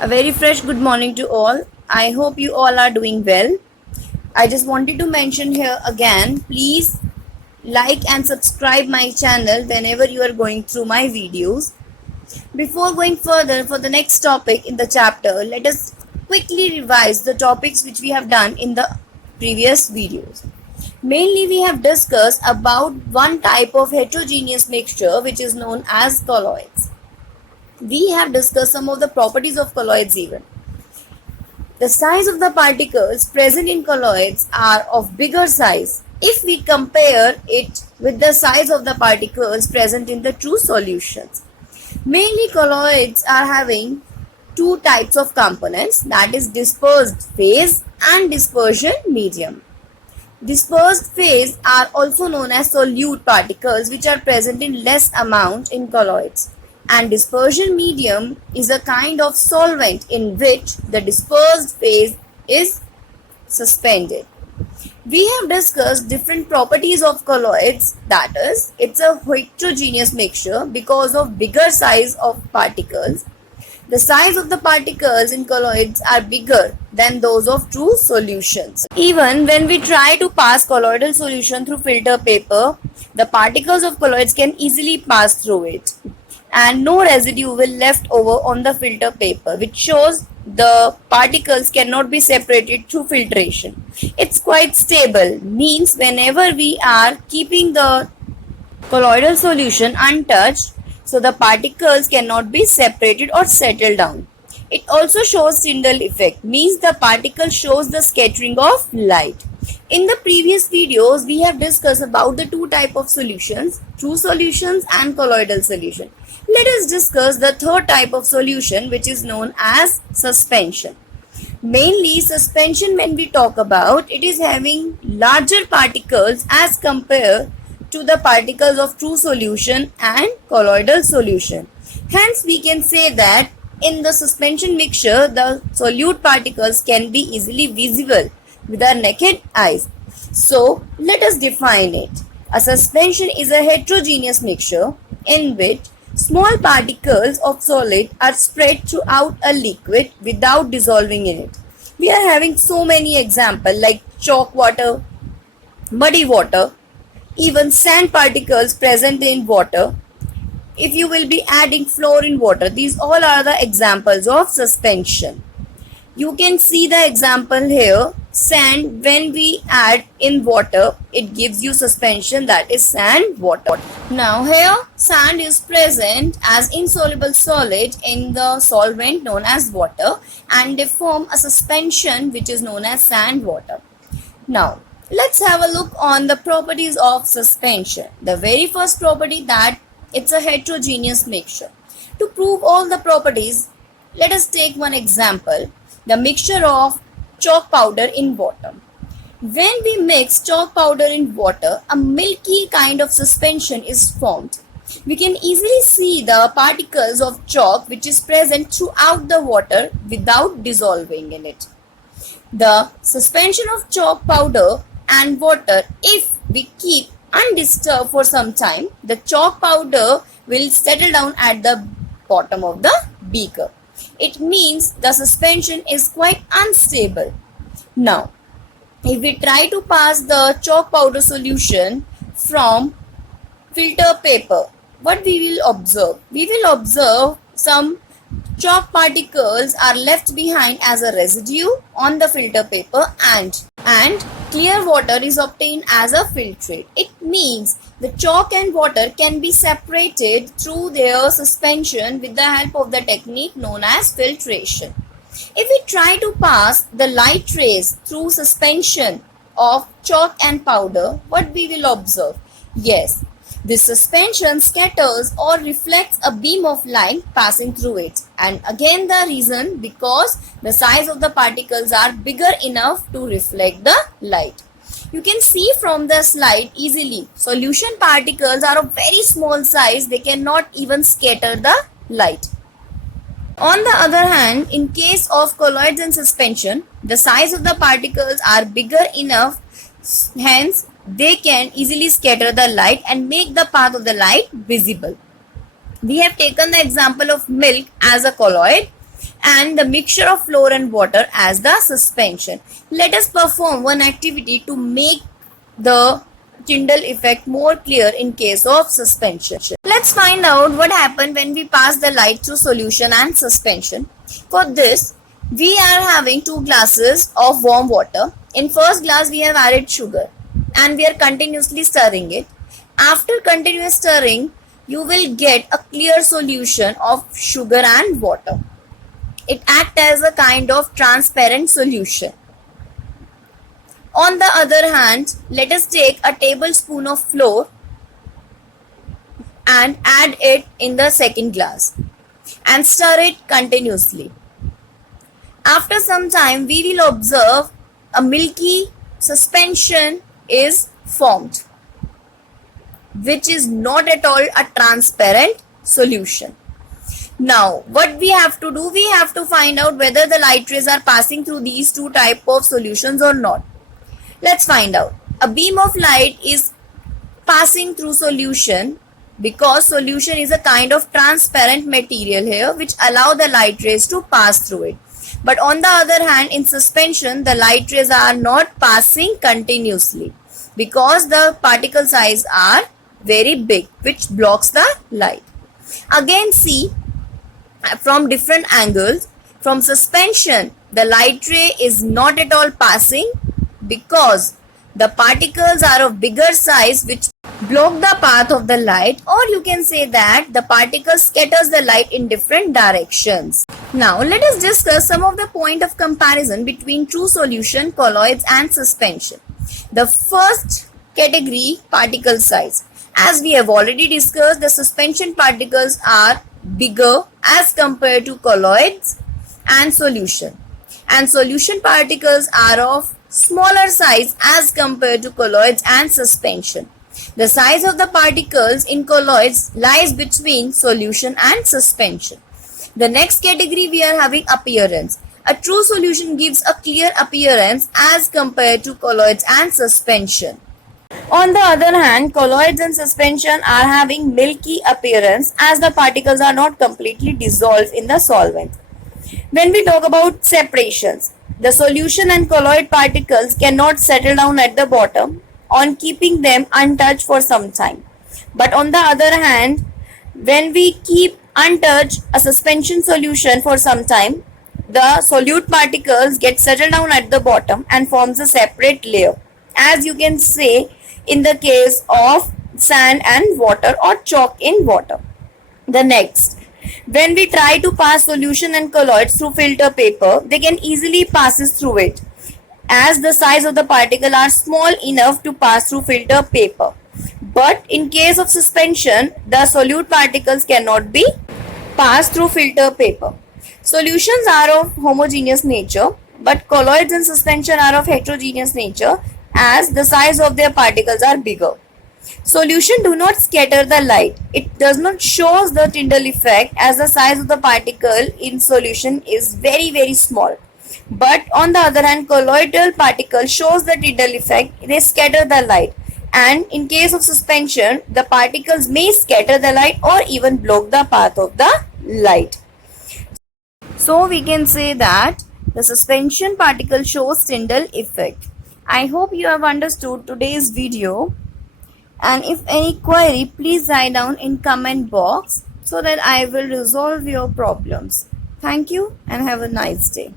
A very fresh good morning to all. I hope you all are doing well. I just wanted to mention here again, please like and subscribe my channel whenever you are going through my videos. Before going further for the next topic in the chapter, let us quickly revise the topics which we have done in the previous videos. Mainly we have discussed about one type of heterogeneous mixture which is known as colloids. We have discussed some of the properties of colloids even. The size of the particles present in colloids are of bigger size if we compare it with the size of the particles present in the true solutions. Mainly colloids are having two types of components, that is dispersed phase and dispersion medium. Dispersed phase are also known as solute particles which are present in less amount in colloids, and dispersion medium is a kind of solvent in which the dispersed phase is suspended. We have discussed different properties of colloids, that is, it's a heterogeneous mixture because of bigger size of particles. The size of the particles in colloids are bigger than those of true solutions. Even when we try to pass colloidal solution through filter paper, the particles of colloids can easily pass through it and no residue will left over on the filter paper, which shows the particles cannot be separated through filtration. It's quite stable, means whenever we are keeping the colloidal solution untouched, so the particles cannot be separated or settle down. It also shows Tyndall effect, means the particle shows the scattering of light. In the previous videos, we have discussed about the two type of solutions, true solutions and colloidal solution. Let us discuss the third type of solution, which is known as suspension. Mainly suspension, when we talk about, it is having larger particles as compared to the particles of true solution and colloidal solution. Hence, we can say that in the suspension mixture, the solute particles can be easily visible with our naked eyes. So, let us define it. A suspension is a heterogeneous mixture in which small particles of solid are spread throughout a liquid without dissolving in it. We are having so many examples like chalk water, muddy water, even sand particles present in water. If you will be adding flour in water, these all are the examples of suspension. You can see the example here, sand, when we add in water, it gives you suspension, that is sand water. Now here, sand is present as insoluble solid in the solvent known as water and they form a suspension which is known as sand water. Now, let's have a look on the properties of suspension. The very first property, that it's a heterogeneous mixture. To prove all the properties, let us take one example, the mixture of chalk powder in water. When we mix chalk powder in water, a milky kind of suspension is formed. We can easily see the particles of chalk which is present throughout the water without dissolving in it. The suspension of chalk powder and water, if we keep undisturbed for some time, the chalk powder will settle down at the bottom of the beaker. It means the suspension is quite unstable. Now, if we try to pass the chalk powder solution from filter paper, what we will observe? We will observe some chalk particles are left behind as a residue on the filter paper and clear water is obtained as a filtrate. It means the chalk and water can be separated through their suspension with the help of the technique known as filtration. If we try to pass the light rays through suspension of chalk and powder, what we will observe? Yes, this suspension scatters or reflects a beam of light passing through it. And again the reason, because the size of the particles are bigger enough to reflect the light. You can see from the slide easily, solution particles are of very small size, they cannot even scatter the light. On the other hand, in case of colloids and suspension, the size of the particles are bigger enough, hence they can easily scatter the light and make the path of the light visible. We have taken the example of milk as a colloid and the mixture of flour and water as the suspension. Let us perform one activity to make the Tyndall effect more clear in case of suspension. Let's find out what happened when we pass the light through solution and suspension. For this, we are having 2 glasses of warm water. In first glass, we have added sugar and we are continuously stirring it. After continuous stirring, you will get a clear solution of sugar and water. It acts as a kind of transparent solution. On the other hand, let us take a tablespoon of flour and add it in the second glass and stir it continuously. After some time, we will observe a milky suspension is formed, which is not at all a transparent solution. Now, what we have to do, we have to find out whether the light rays are passing through these 2 types of solutions or not. Let's find out. A beam of light is passing through solution because solution is a kind of transparent material here which allow the light rays to pass through it. But on the other hand, in suspension, the light rays are not passing continuously because the particle size are very big, which blocks the light. Again, see from different angles. From suspension, the light ray is not at all passing because the particles are of bigger size which block the path of the light, or you can say that the particles scatters the light in different directions. Now let us discuss some of the point of comparison between true solution, colloids and suspension. The first category, particle size. As we have already discussed, the suspension particles are bigger as compared to colloids and solution. And solution particles are of smaller size as compared to colloids and suspension. The size of the particles in colloids lies between solution and suspension. The next category we are having appearance. A true solution gives a clear appearance as compared to colloids and suspension. On the other hand, colloids and suspension are having milky appearance as the particles are not completely dissolved in the solvent. When we talk about separations, the solution and colloid particles cannot settle down at the bottom on keeping them untouched for some time. But on the other hand, when we keep untouched a suspension solution for some time, the solute particles get settled down at the bottom and forms a separate layer, as you can say in the case of sand and water or chalk in water. The next, when we try to pass solution and colloids through filter paper, they can easily passes through it as the size of the particle are small enough to pass through filter paper. But in case of suspension, the solute particles cannot be passed through filter paper. Solutions are of homogeneous nature, but colloids and suspension are of heterogeneous nature as the size of their particles are bigger. Solution do not scatter the light. It does not shows the Tyndall effect as the size of the particle in solution is very small. But on the other hand, colloidal particle shows the Tyndall effect. They scatter the light, and in case of suspension, the particles may scatter the light or even block the path of the light. So we can say that the suspension particle shows Tyndall effect. I hope you have understood today's video, and if any query, please write down in comment box so that I will resolve your problems. Thank you and have a nice day.